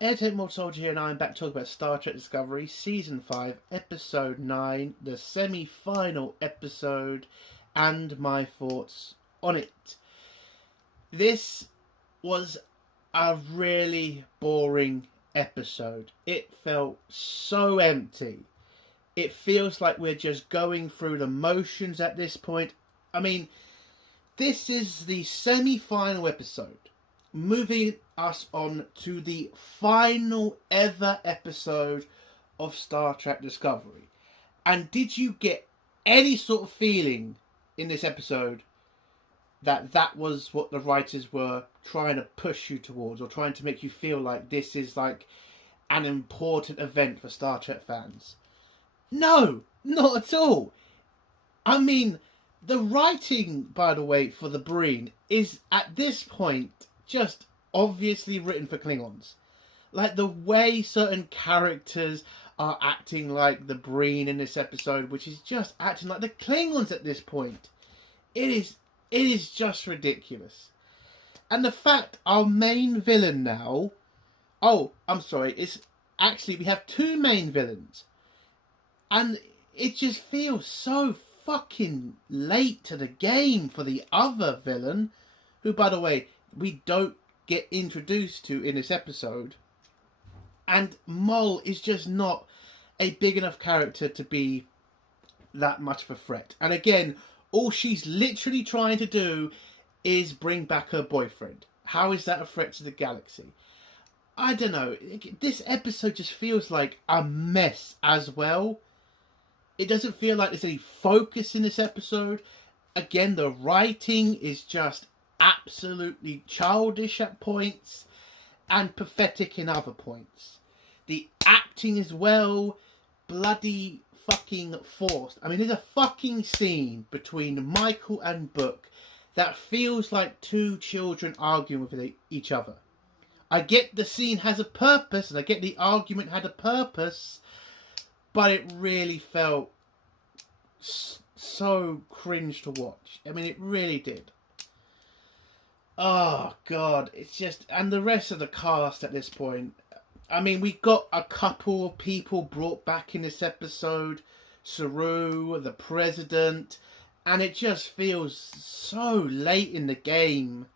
Entertainment Soldier here, and I'm back talking about Star Trek Discovery Season 5, Episode 9, the semi-final episode, and my thoughts on it. This was a really boring episode. It felt so empty. It feels like we're just going through the motions at this point. I mean, this is the semi-final episode, moving us on to the final ever episode of Star Trek Discovery. And did you get any sort of feeling in this episode that that was what the writers were trying to push you towards, or trying to make you feel like this is like an important event for Star Trek fans? No, not at all. I mean, the writing, by the way, for the Breen is at this point just obviously written for Klingons. Like the way certain characters are acting like the Breen in this episode, which is just acting like the Klingons at this point. It is just ridiculous. And the fact our main villain now... Oh, I'm sorry. It's actually, we have two main villains. And it just feels so fucking late to the game for the other villain, who, by the way, we don't get introduced to in this episode. And Mol is just not a big enough character to be that much of a threat. And again, all she's literally trying to do is bring back her boyfriend. How is that a threat to the galaxy? I don't know. This episode just feels like a mess as well. It doesn't feel like there's any focus in this episode. Again, the writing is just absolutely childish at points and pathetic in other points. The acting as well, bloody fucking forced. I mean, there's a fucking scene between Michael and Book that feels like two children arguing with each other. I get the scene has a purpose, and I get the argument had a purpose, but it really felt so cringe to watch. I mean, it really did. Oh, God. It's just... And the rest of the cast at this point... I mean, we got a couple of people brought back in this episode. Saru, the President. And it just feels so late in the game.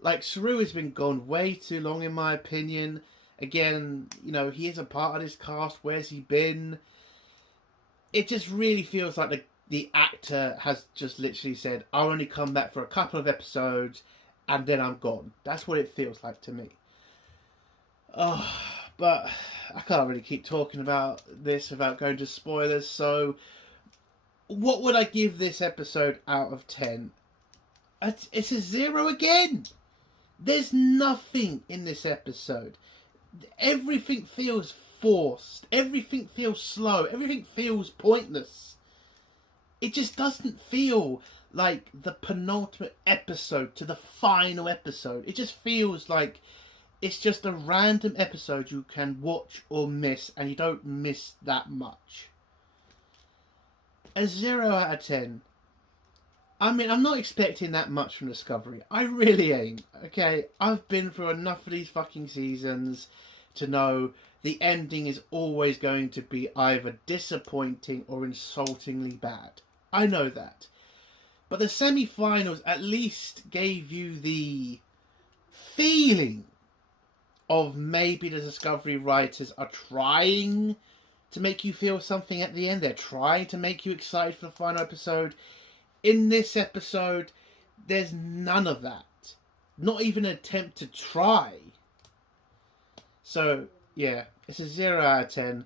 Like, Saru has been gone way too long, in my opinion. Again, you know, he is a part of this cast. Where's he been? It just really feels like the actor has just literally said, I'll only come back for a couple of episodes and then I'm gone. That's what it feels like to me. Oh, but I can't really keep talking about this without going to spoilers. So, what would I give this episode out of 10? It's a 0 again. There's nothing in this episode. Everything feels forced. Everything feels slow. Everything feels pointless. It just doesn't feel like the penultimate episode to the final episode. It just feels like it's just a random episode you can watch or miss, and you don't miss that much. A 0 out of 10. I mean, I'm not expecting that much from Discovery. I really ain't. Okay, I've been through enough of these fucking seasons to know the ending is always going to be either disappointing or insultingly bad. I know that. But the semi-finals at least gave you the feeling of maybe the Discovery writers are trying to make you feel something at the end. They're trying to make you excited for the final episode. In this episode, there's none of that. Not even an attempt to try. So, yeah, it's a 0 out of 10.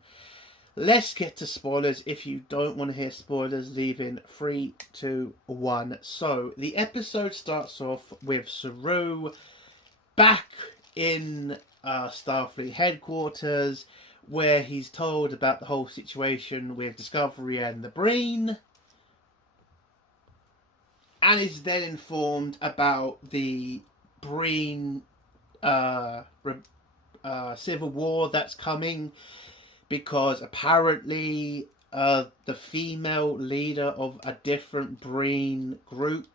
Let's get to spoilers. If you don't want to hear spoilers, leave in 3, 2, 1. So, the episode starts off with Saru back in Starfleet headquarters, where he's told about the whole situation with Discovery and the Breen, and is then informed about the Breen civil war that's coming, because apparently the female leader of a different Breen group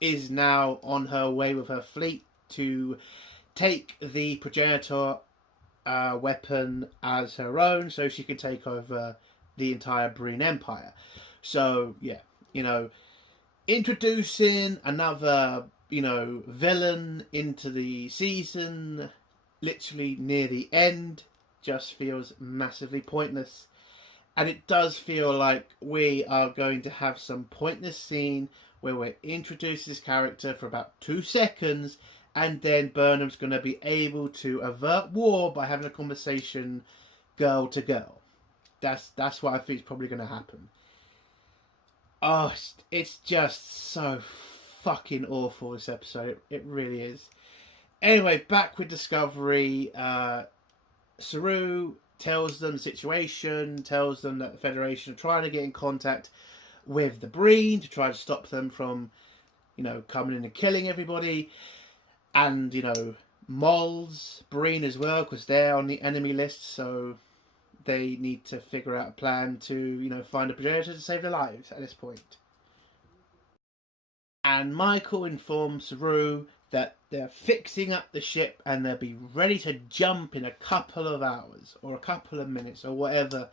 is now on her way with her fleet to take the progenitor weapon as her own, so she can take over the entire Breen Empire. So yeah, introducing another villain into the season, literally near the end, just feels massively pointless. And it does feel like we are going to have some pointless scene where we're introduced this character for about 2 seconds, and then Burnham's going to be able to avert war by having a conversation girl to girl. That's what I think is probably going to happen. Oh, it's just so fucking awful, this episode. It really is. Anyway, back with Discovery. Saru tells them the situation, tells them that the Federation are trying to get in contact with the Breen to try to stop them from, coming in and killing everybody. And, Moll's Breen as well, because they're on the enemy list, so they need to figure out a plan to, find a progenitor to save their lives at this point. And Michael informs Saru that they're fixing up the ship and they'll be ready to jump in a couple of hours or a couple of minutes or whatever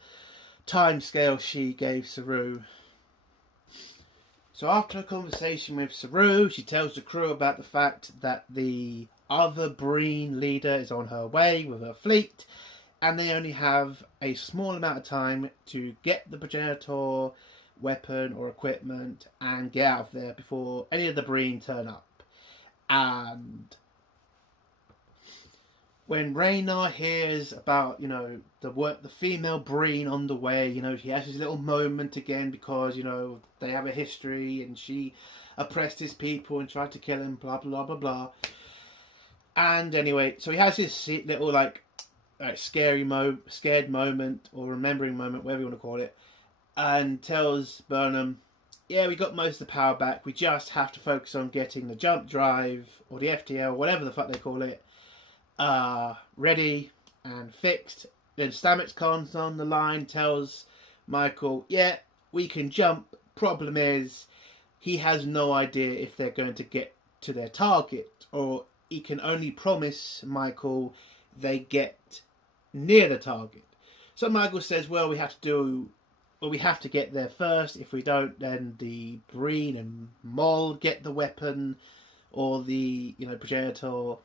time scale she gave Saru. So after a conversation with Saru, she tells the crew about the fact that the other Breen leader is on her way with her fleet, and they only have a small amount of time to get the progenitor weapon or equipment and get out of there before any of the Breen turn up. And when Raynar hears about, the female Breen on the way, he has his little moment again because, they have a history and she oppressed his people and tried to kill him, blah, blah, blah, blah. And anyway, so he has this little, scared moment or remembering moment, whatever you want to call it, and tells Burnham, yeah, we got most of the power back. We just have to focus on getting the jump drive or the FTL, whatever the fuck they call it, ready and fixed. Then Stamets comes on the line, tells Michael, yeah, we can jump. Problem is, he has no idea if they're going to get to their target, or he can only promise Michael they get near the target. So Michael says, well, we have to get there first. If we don't, then the Breen and Moll get the weapon or the, progenitor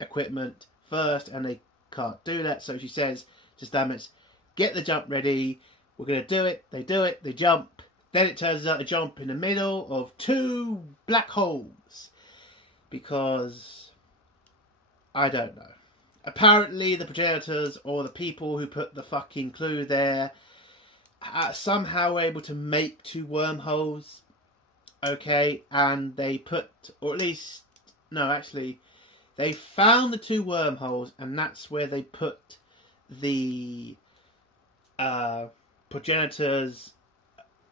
equipment first, and they can't do that. So she says to Stamets, get the jump ready. We're going to do it. They do it. They jump. Then it turns out to jump in the middle of 2 black holes. Because, I don't know. Apparently the progenitors or the people who put the fucking clue there somehow able to make 2 wormholes, okay, and they put, or at least, no, actually, they found the 2 wormholes, and that's where they put the progenitors,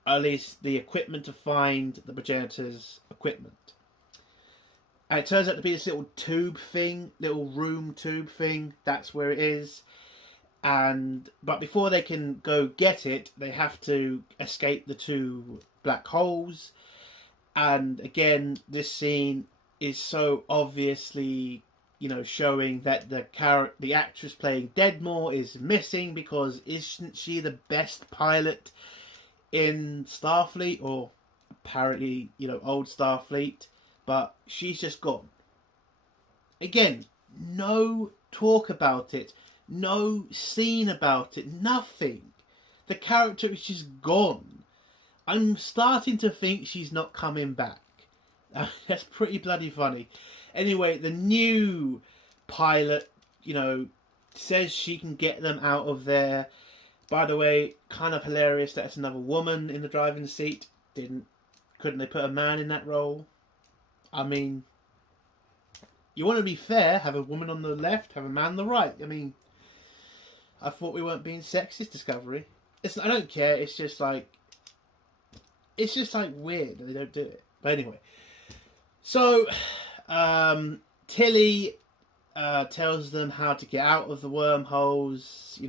at least the equipment to find the progenitors' equipment. And it turns out to be this little tube thing, little room tube thing, that's where it is. But before they can go get it, they have to escape the 2 black holes. And again, this scene is so obviously, showing that the actress playing Deadmore is missing, because isn't she the best pilot in Starfleet, or apparently, old Starfleet? But she's just gone. Again, no talk about it. No scene about it. Nothing. The character is just gone. I'm starting to think she's not coming back. That's pretty bloody funny. Anyway, the new pilot, says she can get them out of there. By the way, kind of hilarious that it's another woman in the driving seat. Couldn't they put a man in that role? I mean, you want to be fair, have a woman on the left, have a man on the right. I mean, I thought we weren't being sexist, Discovery. I don't care, it's just like weird that they don't do it. But anyway. So, Tilly tells them how to get out of the wormholes,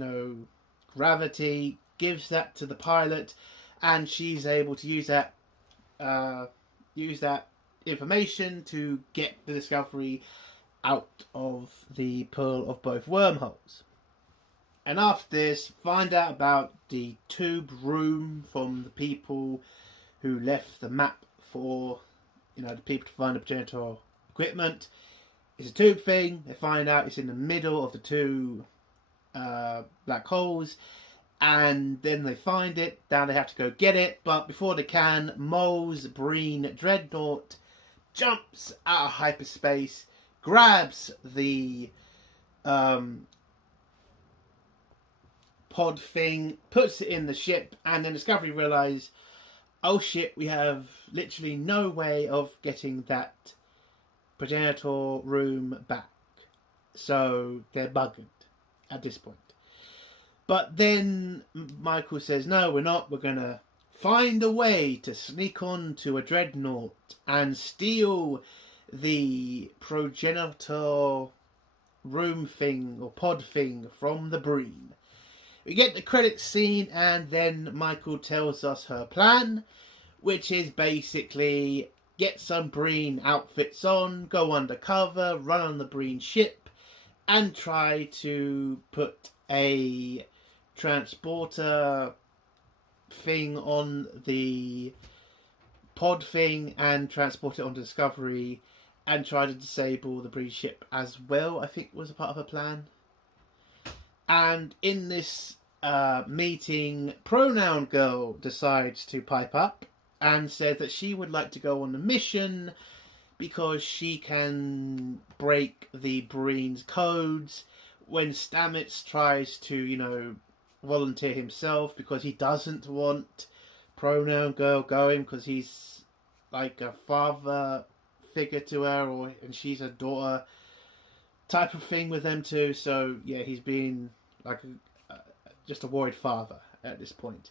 gravity, gives that to the pilot, and she's able to use that information to get the Discovery out of the Pearl of both wormholes. And after this, find out about the tube room from the people who left the map for, the people to find the progenitor equipment. It's a tube thing. They find out it's in the middle of the two black holes. And then they find it. Now they have to go get it. But before they can, Mole's Breen Dreadnought jumps out of hyperspace, grabs the pod thing, puts it in the ship, and then Discovery realise, oh shit, we have literally no way of getting that progenitor room back. So they're buggered at this point. But then Michael says, no, we're not. We're going to find a way to sneak on to a dreadnought and steal the progenitor room thing or pod thing from the Breen. We get the credits scene, and then Michael tells us her plan, which is basically get some Breen outfits on, go undercover, run on the Breen ship, and try to put a transporter thing on the pod thing and transport it onto Discovery and try to disable the Breen ship as well, I think was a part of her plan. And in this meeting, Pronoun Girl decides to pipe up and says that she would like to go on a mission because she can break the Breen's codes. When Stamets tries to, volunteer himself because he doesn't want Pronoun Girl going because he's like a father figure to her, and she's a daughter type of thing with them too. So yeah, he's being like just a worried father at this point.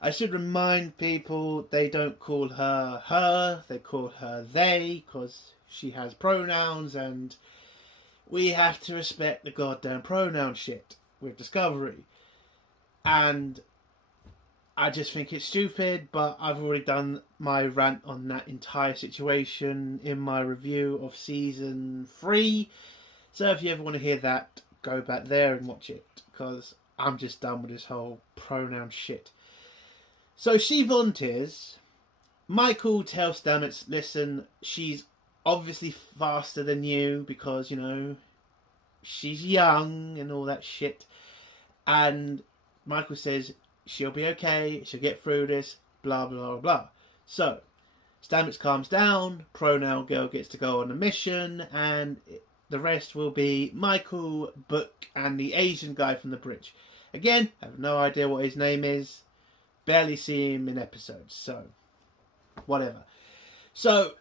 I should remind people they don't call her her, they call her they, because she has pronouns, and we have to respect the goddamn pronoun shit with Discovery. And I just think it's stupid, but I've already done my rant on that entire situation in my review of season 3. So if you ever want to hear that, go back there and watch it, because I'm just done with this whole pronoun shit. So she volunteers. Michael tells Stamets, listen, she's obviously faster than you because, she's young and all that shit. And Michael says, she'll be okay, she'll get through this, blah, blah, blah. So, Stamets calms down, Pronoun Girl gets to go on a mission, and the rest will be Michael, Book, and the Asian guy from the bridge. Again, I have no idea what his name is. Barely see him in episodes, so whatever. So,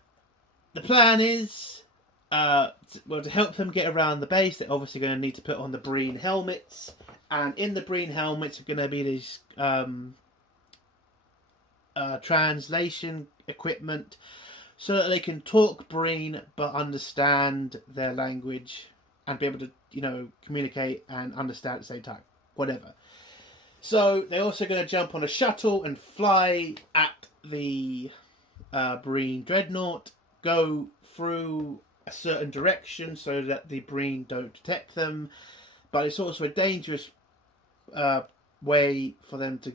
the plan is, to help them get around the base, they're obviously going to need to put on the Breen helmets. And in the Breen helmets are going to be these translation equipment so that they can talk Breen but understand their language and be able to, communicate and understand at the same time. Whatever. So they're also going to jump on a shuttle and fly at the Breen Dreadnought, go through a certain direction so that the Breen don't detect them. But it's also a dangerous way for them to...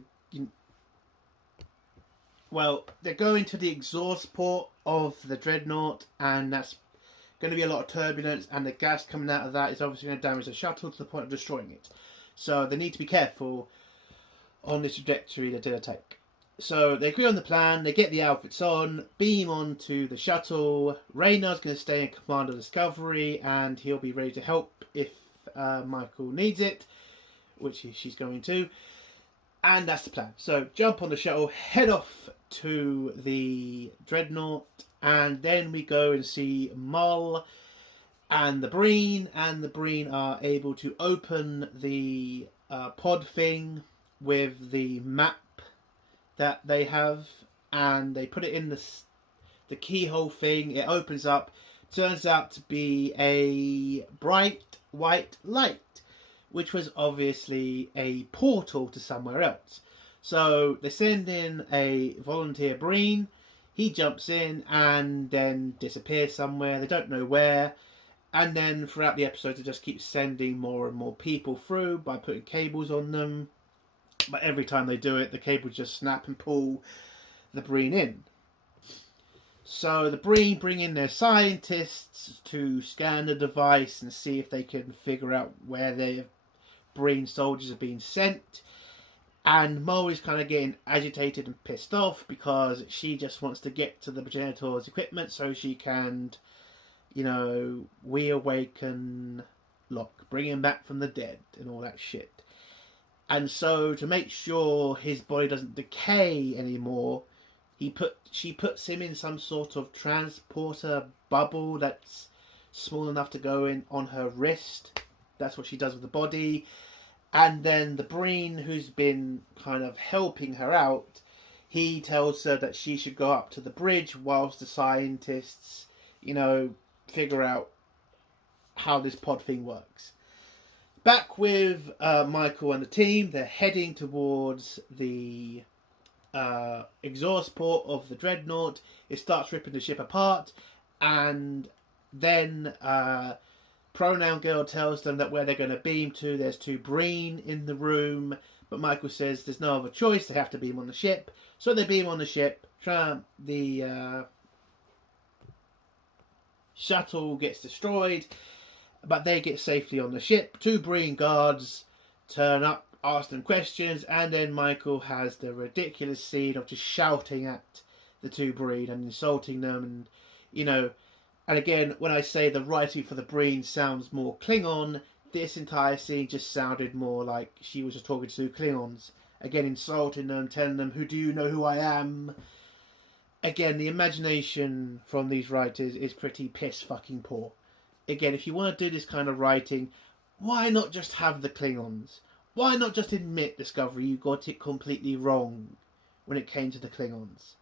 they're going to the exhaust port of the Dreadnought, and that's going to be a lot of turbulence, and the gas coming out of that is obviously going to damage the shuttle to the point of destroying it. So they need to be careful on this trajectory they're going to take. So they agree on the plan, they get the outfits on, beam onto the shuttle. Raynar's going to stay in command of Discovery, and he'll be ready to help if Michael needs it, which she's going to, and that's the plan. So jump on the shuttle, head off to the Dreadnought, and then we go and see Mull and the Breen are able to open the pod thing with the map that they have, and they put it in the keyhole thing. It opens up, turns out to be a bright white light, which was obviously a portal to somewhere else. So they send in a volunteer Breen, he jumps in and then disappears somewhere, they don't know where, And then throughout the episode, they just keep sending more and more people through by putting cables on them. But every time they do it, the cables just snap and pull the Breen in. So the Breen bring in their scientists to scan the device and see if they can figure out where their Breen soldiers are being sent. And Mo is kind of getting agitated and pissed off because she just wants to get to the progenitors' equipment so she can, reawaken Locke, bring him back from the dead and all that shit. And so to make sure his body doesn't decay anymore, she puts him in some sort of transporter bubble that's small enough to go in on her wrist. That's what she does with the body. And then the Breen, who's been kind of helping her out, he tells her that she should go up to the bridge whilst the scientists, figure out how this pod thing works. Back with Michael and the team, they're heading towards the exhaust port of the Dreadnought. It starts ripping the ship apart, and then Pronoun Girl tells them that where they're going to beam to, there's 2 Breen in the room, but Michael says there's no other choice, they have to beam on the ship. So they beam on the ship, the shuttle gets destroyed, but they get safely on the ship. 2 Breen guards turn up, ask them questions, and then Michael has the ridiculous scene of just shouting at the 2 Breen and insulting them, and and again, when I say the writing for the Breen sounds more Klingon, this entire scene just sounded more like she was just talking to 2 Klingons. Again, insulting them, telling them, "Who do you know who I am?" Again, the imagination from these writers is pretty piss fucking poor. Again, if you want to do this kind of writing, why not just have the Klingons? Why not just admit, Discovery, you got it completely wrong when it came to the Klingons?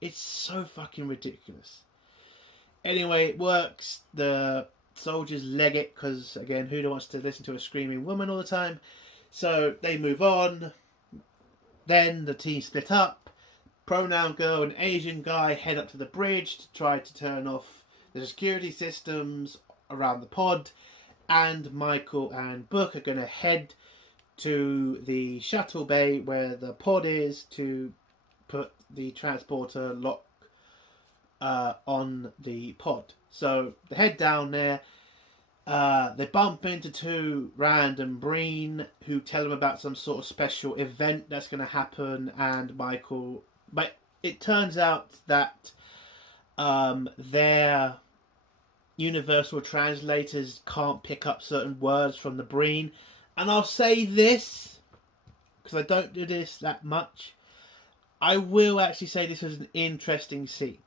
It's so fucking ridiculous. Anyway, it works. The soldiers leg it because, again, who wants to listen to a screaming woman all the time? So they move on. Then the team split up. Pronoun Girl and Asian guy head up to the bridge to try to turn off the security systems around the pod. And Michael and Book are going to head to the shuttle bay where the pod is to put the transporter lock on the pod. So they head down there. They bump into 2 random Breen who tell them about some sort of special event that's going to happen, and Michael... But it turns out that their universal translators can't pick up certain words from the Breen. And I'll say this, because I don't do this that much, I will actually say this was an interesting scene.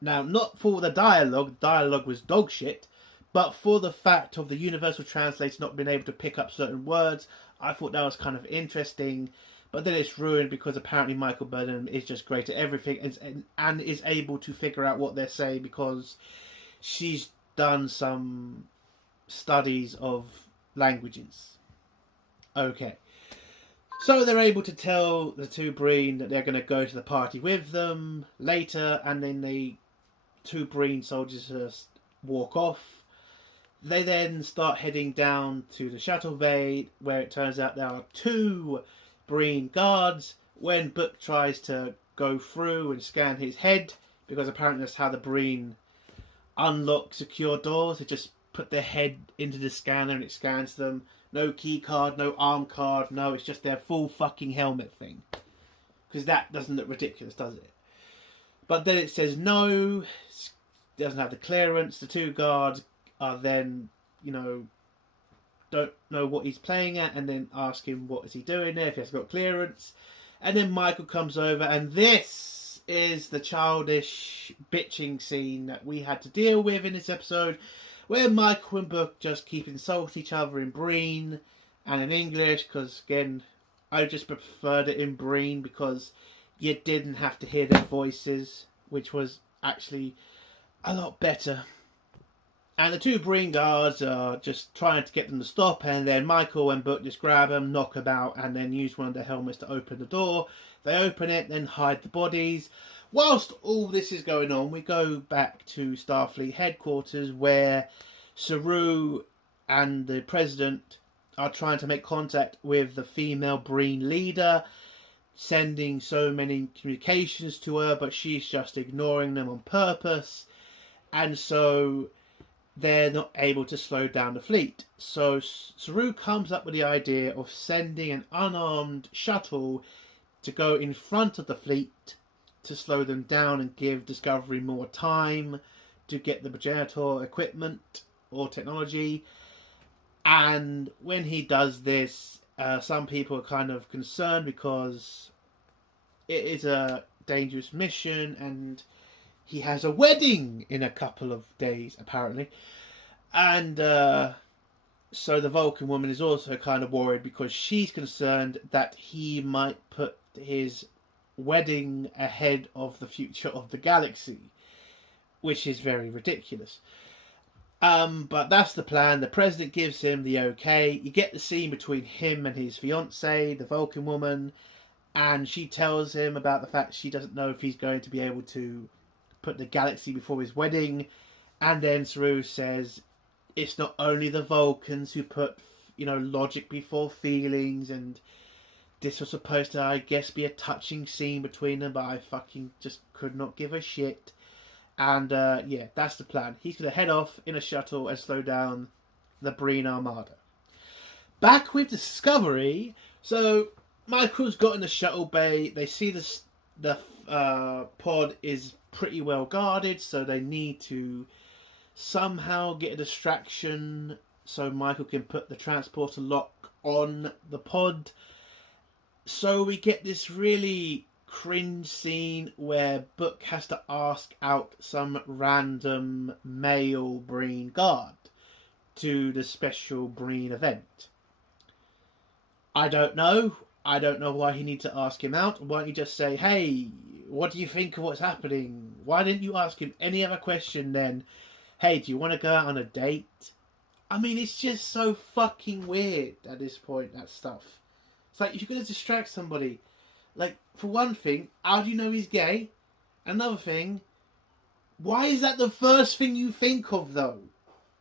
Now, not for the dialogue was dog shit, but for the fact of the universal translator not being able to pick up certain words, I thought that was kind of interesting. But then it's ruined because apparently Michael Burnham is just great at everything and is able to figure out what they're saying because she's done some studies of languages. Okay. So they're able to tell the 2 Breen that they're going to go to the party with them later, and then the 2 Breen soldiers just walk off. They then start heading down to the shuttle bay, where it turns out there are 2 Breen guards. When Book tries to go through and scan his head, because apparently that's how the Breen unlock secure doors, they just put their head into the scanner and it scans them. No key card, no arm card, no, it's just their full fucking helmet thing. Because that doesn't look ridiculous, does it? But then it says no, doesn't have the clearance. The 2 guards are then, don't know what he's playing at, and then ask him what is he doing there, if he has got clearance. And then Michael comes over, and this is the childish bitching scene that we had to deal with in this episode, where Michael and Book just keep insulting each other in Breen and in English, because again, I just preferred it in Breen because you didn't have to hear their voices, which was actually a lot better. And the 2 Breen guards are just trying to get them to stop, and then Michael and Book just grab them, knock them out, and then use one of their helmets to open the door. They open it, then hide the bodies. Whilst all this is going on, we go back to Starfleet headquarters, where Saru and the president are trying to make contact with the female Breen leader, sending so many communications to her, but she's just ignoring them on purpose, and so they're not able to slow down the fleet. So Saru comes up with the idea of sending an unarmed shuttle to go in front of the fleet to slow them down and give Discovery more time to get the progenitor equipment or technology. And when he does this, some people are kind of concerned because it is a dangerous mission and he has a wedding in a couple of days, apparently. And so the Vulcan woman is also kind of worried because she's concerned that he might put his wedding ahead of the future of the galaxy, which is very ridiculous. But that's the plan. The president gives him the okay. You get the scene between him and his fiancée, the Vulcan woman, and she tells him about the fact she doesn't know if he's going to be able to put the galaxy before his wedding. And then Saru says it's not only the Vulcans who put, logic before feelings, and this was supposed to, I guess, be a touching scene between them, but I fucking just could not give a shit. And, that's the plan. He's going to head off in a shuttle and slow down the Breen Armada. Back with Discovery. So, Michael's got in the shuttle bay. They see the pod is pretty well guarded, so they need to somehow get a distraction so Michael can put the transporter lock on the pod. So we get this really cringe scene where Book has to ask out some random male Breen guard to the special Breen event. I don't know why he needs to ask him out. Why don't you just say, hey, what do you think of what's happening? Why didn't you ask him any other question then? Hey, do you want to go out on a date? I mean, it's just so fucking weird at this point, that stuff. It's like, if you're going to distract somebody, like, for one thing, how do you know he's gay? Another thing, why is that the first thing you think of, though?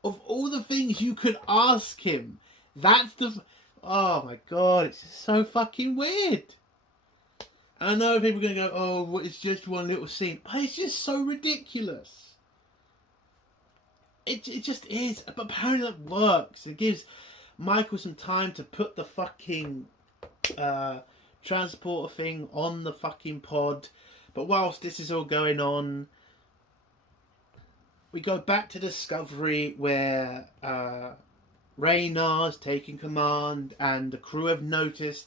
Of all the things you could ask him, that's the... Oh my god, it's just so fucking weird. I know people are going to go, oh, well, it's just one little scene. But it's just so ridiculous. It just is. But apparently that works. It gives Michael some time to put the fucking transporter thing on the fucking pod. But whilst this is all going on, we go back to Discovery where Raynar's taking command, and the crew have noticed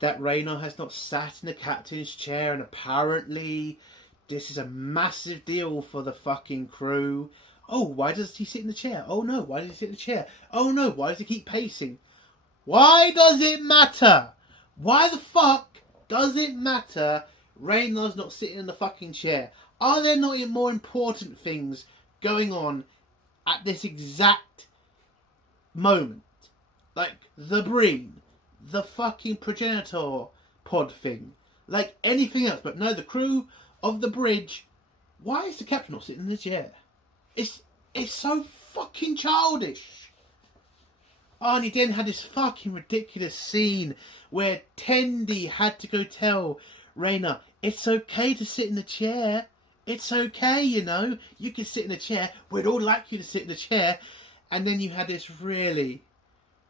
that Raynar has not sat in the captain's chair, and apparently this is a massive deal for the fucking crew. Oh, why does he sit in the chair? Oh no, why does he sit in the chair? Oh no, why does he keep pacing? Why does it matter? Why the fuck does it matter Raynar's not sitting in the fucking chair? Are there not more important things going on at this exact moment? Like the Breen, the fucking progenitor pod thing, like anything else. But no, the crew of the bridge. Why is the captain not sitting in the chair? It's so fucking childish. Oh, and he then had this fucking ridiculous scene where Tendi had to go tell Raynar, it's okay to sit in the chair. It's okay, you know. You can sit in the chair. We'd all like you to sit in the chair. And then you had this really,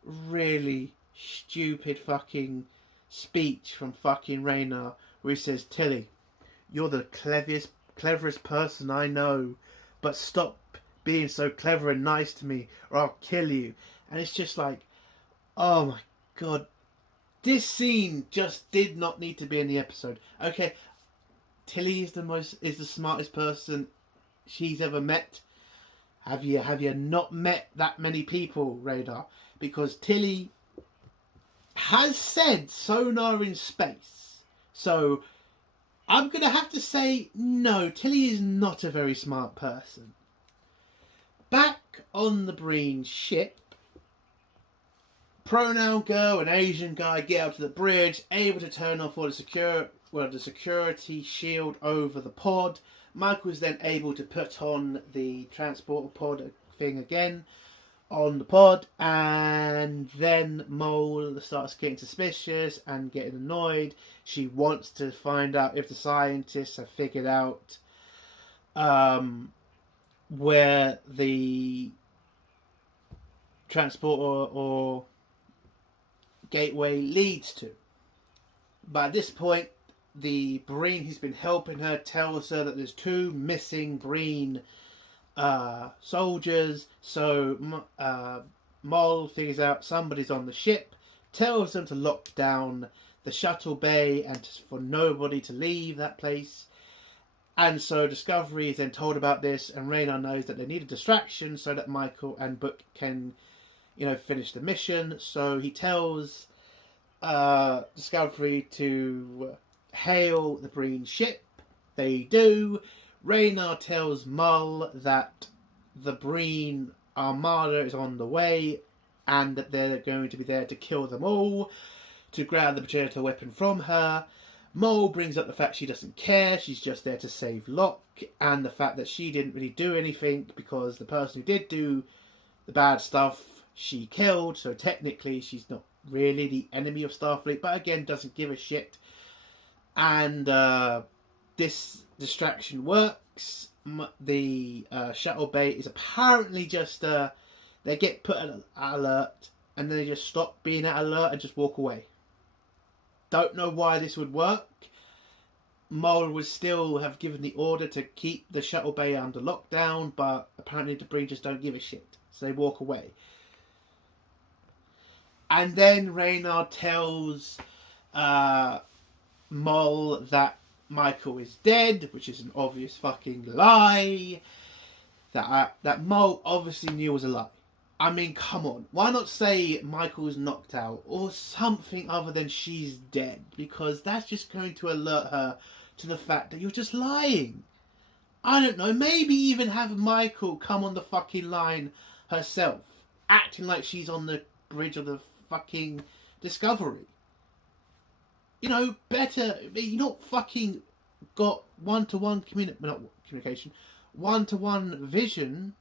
really stupid fucking speech from fucking Raynar where he says, Tilly, you're the cleverest person I know, but stop being so clever and nice to me or I'll kill you. And it's just like, oh my god, this scene just did not need to be in the episode. Okay, Tilly is the smartest person she's ever met. Have you not met that many people, Radar? Because Tilly has said sonar in space. So I'm going to have to say no, Tilly is not a very smart person. Back on the Breen ship, Pronoun Girl and Asian Guy get up to the bridge, able to turn off all the security shield over the pod. Michael is then able to put on the transporter pod thing again on the pod, and then Mole starts getting suspicious and getting annoyed. She wants to find out if the scientists have figured out where the transporter or gateway leads to. But at this point, the Breen who's been helping her tells her that there's 2 missing Breen soldiers. So Mole figures out somebody's on the ship, tells them to lock down the shuttle bay and for nobody to leave that place. And so Discovery is then told about this, and Raynar knows that they need a distraction so that Michael and Book can, finish the mission. So he tells Discovery to hail the Breen ship. They do. Raynar tells Mull that the Breen armada is on the way and that they're going to be there to kill them all, to grab the projectile weapon from her. Mole brings up the fact she doesn't care, she's just there to save Locke, and the fact that she didn't really do anything because the person who did do the bad stuff she killed, so technically she's not really the enemy of Starfleet, but again doesn't give a shit. And this distraction works. The shuttle bay is apparently just they get put at alert and then they just stop being at alert and just walk away. Don't know why this would work. Mole would still have given the order to keep the shuttle bay under lockdown, but apparently the Breen just don't give a shit, so they walk away. And then Raynar tells Mole that Michael is dead, which is an obvious fucking lie. That Mole obviously knew was a lie. I mean, come on. Why not say Michael's knocked out or something other than she's dead? Because that's just going to alert her to the fact that you're just lying. I don't know. Maybe even have Michael come on the fucking line herself, acting like she's on the bridge of the fucking Discovery. Better. You're not fucking got one-to-one communication, one-to-one vision.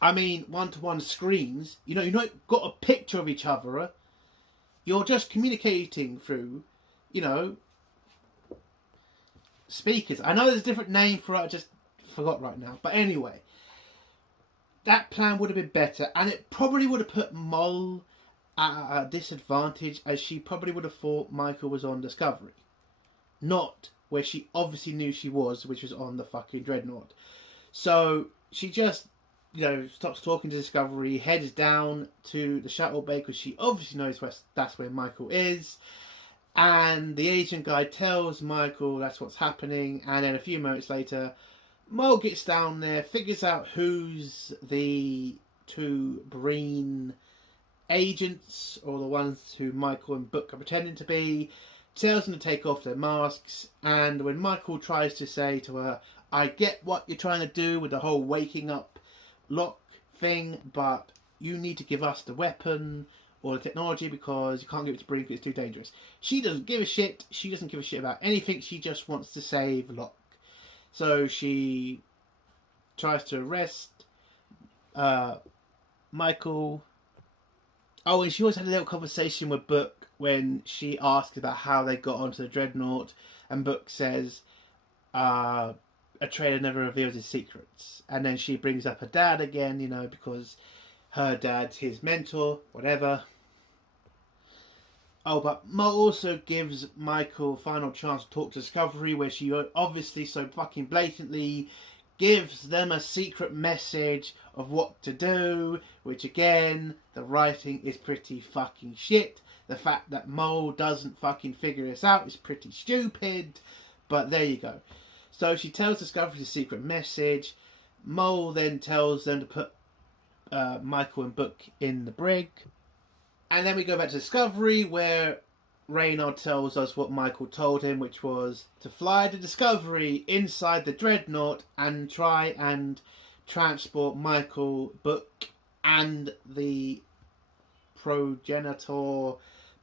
I mean, one-to-one screens. You're not got a picture of each other. You're just communicating through, speakers. I know there's a different name for it. I just forgot right now. But anyway, that plan would have been better, and it probably would have put Mole at a disadvantage, as she probably would have thought Michael was on Discovery, not where she obviously knew she was, which was on the fucking Dreadnought. So she just stops talking to Discovery, heads down to the shuttle bay because she obviously knows that's where Michael is. And the agent guy tells Michael that's what's happening. And then a few moments later, Mole gets down there, figures out who's the 2 Breen agents, or the ones who Michael and Book are pretending to be, tells them to take off their masks. And when Michael tries to say to her, I get what you're trying to do with the whole waking up Locke thing, but you need to give us the weapon or the technology because you can't give it to Breen because it's too dangerous. She doesn't give a shit. She doesn't give a shit about anything. She just wants to save Locke. So she tries to arrest Michael. Oh, and she always had a little conversation with Book when she asks about how they got onto the Dreadnought, and Book says, a traitor never reveals his secrets. And then she brings up her dad again, because her dad's his mentor, whatever. Oh, but Mo also gives Michael a final chance to talk to Discovery, where she obviously so fucking blatantly gives them a secret message of what to do, which again, the writing is pretty fucking shit. The fact that Mo doesn't fucking figure this out is pretty stupid, but there you go. So she tells Discovery the secret message. Mole then tells them to put Michael and Book in the brig. And then we go back to Discovery, where Raynar tells us what Michael told him, which was to fly the Discovery inside the Dreadnought and try and transport Michael, Book, and the progenitor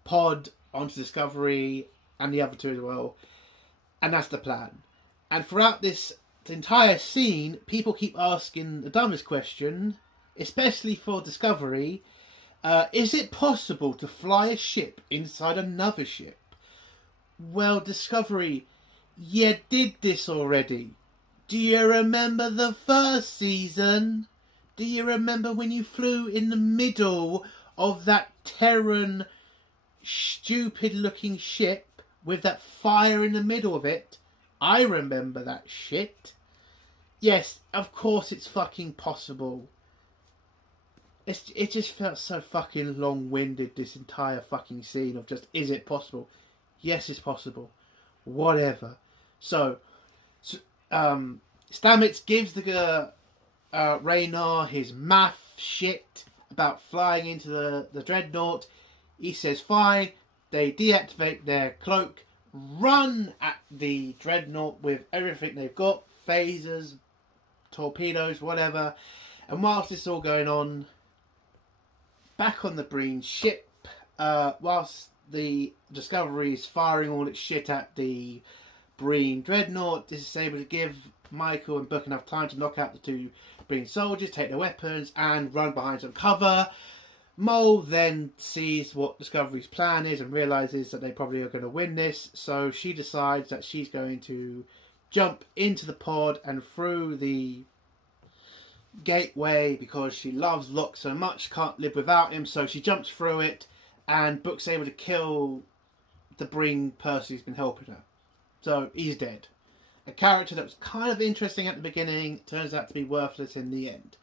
pod onto Discovery, and the other 2 as well. And that's the plan. And throughout this the entire scene, people keep asking the dumbest question, especially for Discovery. Is it possible to fly a ship inside another ship? Well, Discovery, you did this already. Do you remember the first season? Do you remember when you flew in the middle of that Terran stupid looking ship with that fire in the middle of it? I remember that shit. Yes, of course it's fucking possible. It just felt so fucking long-winded, this entire fucking scene of just, is it possible? Yes, it's possible. Whatever. So Stamets gives the Raynar his math shit about flying into the dreadnought. He says fine. They deactivate their cloak, run at the dreadnought with everything they've got, phasers, torpedoes, whatever. And whilst this is all going on, back on the Breen ship, whilst the Discovery is firing all its shit at the Breen dreadnought, this is able to give Michael and Book enough time to knock out the two Breen soldiers, take their weapons, and run behind some cover. Mole then sees what Discovery's plan is and realises that they probably are going to win this, so she decides that she's going to jump into the pod and through the gateway because she loves Locke so much, can't live without him, so she jumps through it, and Book's able to kill the Breen person who's been helping her. So he's dead. A character that was kind of interesting at the beginning turns out to be worthless in the end.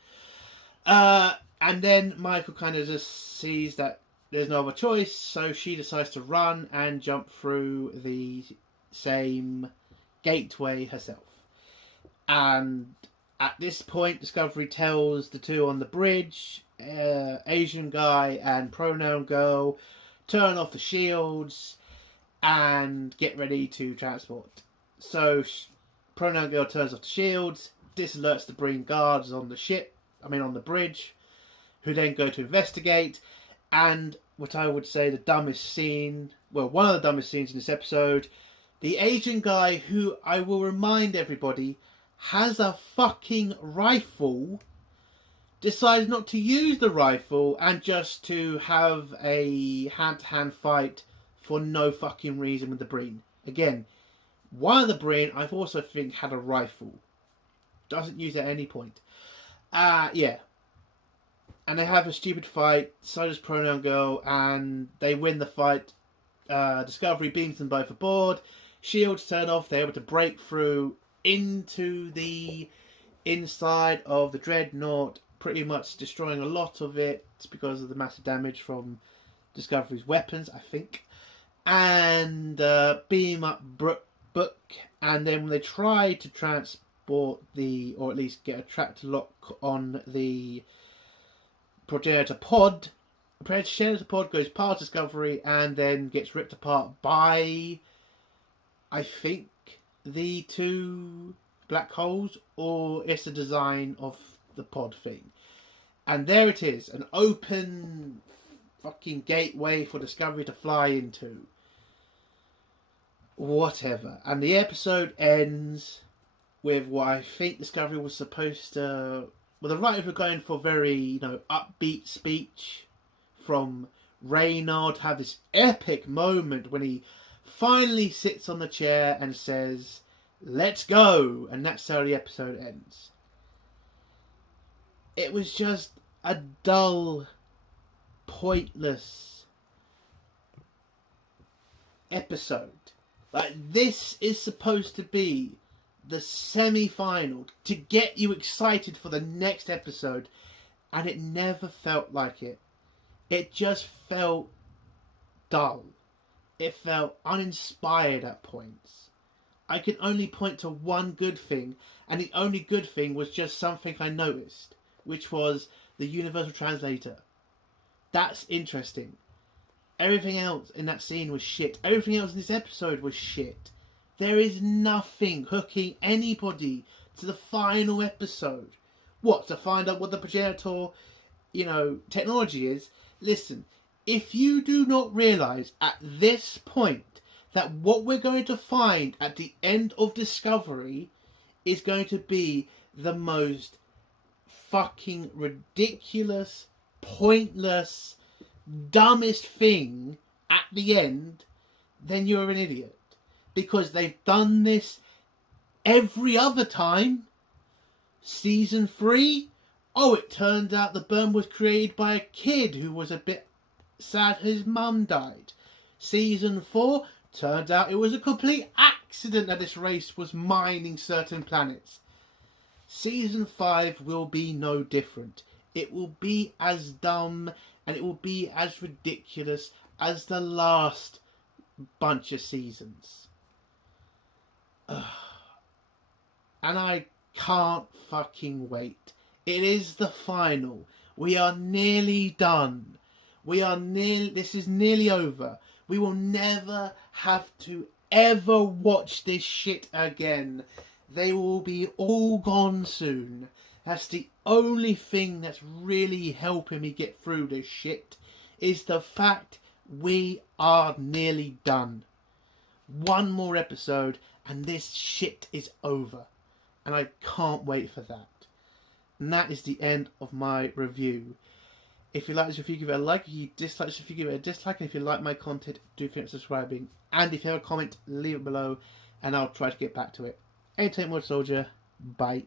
And then Michael kind of just sees that there's no other choice, so she decides to run and jump through the same gateway herself. And at this point, Discovery tells the two on the bridge, Asian guy and pronoun girl, turn off the shields and get ready to transport. So pronoun girl turns off the shields. This alerts the Breen guards on the bridge, who then go to investigate. And what I would say the dumbest scene, well, one of the dumbest scenes in this episode, the Asian guy, who I will remind everybody has a fucking rifle, decides not to use the rifle and just to have a hand-to-hand fight for no fucking reason with the Breen. Again, one of the Breen I also think had a rifle. Doesn't use it at any point. Yeah. And they have a stupid fight, so does Pronoun Girl, and they win the fight. Discovery beams them both aboard. Shields turn off, they're able to break through into the inside of the dreadnought, pretty much destroying a lot of it because of the massive damage from Discovery's weapons, I think. And beam up Book, and then when they try to transport or at least get a tractor lock on the progenitor pod, the progenitor pod goes past Discovery and then gets ripped apart by, I think, the two black holes, or it's the design of the pod thing. And there it is, an open fucking gateway for Discovery to fly into. Whatever. And the episode ends with what I think Discovery was supposed to... Well, the writers were going for very, upbeat speech from Raynar to have this epic moment when he finally sits on the chair and says, "Let's go," and that's how the episode ends. It was just a dull, pointless episode. Like, this is supposed to be the semi-final to get you excited for the next episode, and it never felt like it. It just felt dull. It felt uninspired at points. I can only point to one good thing, and the only good thing was just something I noticed, which was the universal translator. That's interesting. Everything else in that scene was shit. Everything else in this episode was shit. There is nothing hooking anybody to the final episode. What, to find out what the progenitor, technology is? Listen, if you do not realise at this point that what we're going to find at the end of Discovery is going to be the most fucking ridiculous, pointless, dumbest thing at the end, then you're an idiot. Because they've done this every other time. Season 3, oh, it turned out the burn was created by a kid who was a bit sad his mum died. Season 4, turned out it was a complete accident that this race was mining certain planets. Season 5 will be no different. It will be as dumb and it will be as ridiculous as the last bunch of seasons. And I can't fucking wait. It is the final. We are nearly done. This is nearly over. We will never have to ever watch this shit again. They will be all gone soon. That's the only thing that's really helping me get through this shit, is the fact we are nearly done. One more episode and this shit is over. And I can't wait for that. And that is the end of my review. If you like this review, give it a like. If you dislike this review, give it a dislike. And if you like my content, do consider subscribing. And if you have a comment, leave it below and I'll try to get back to it. Entertainment Soldier, bye.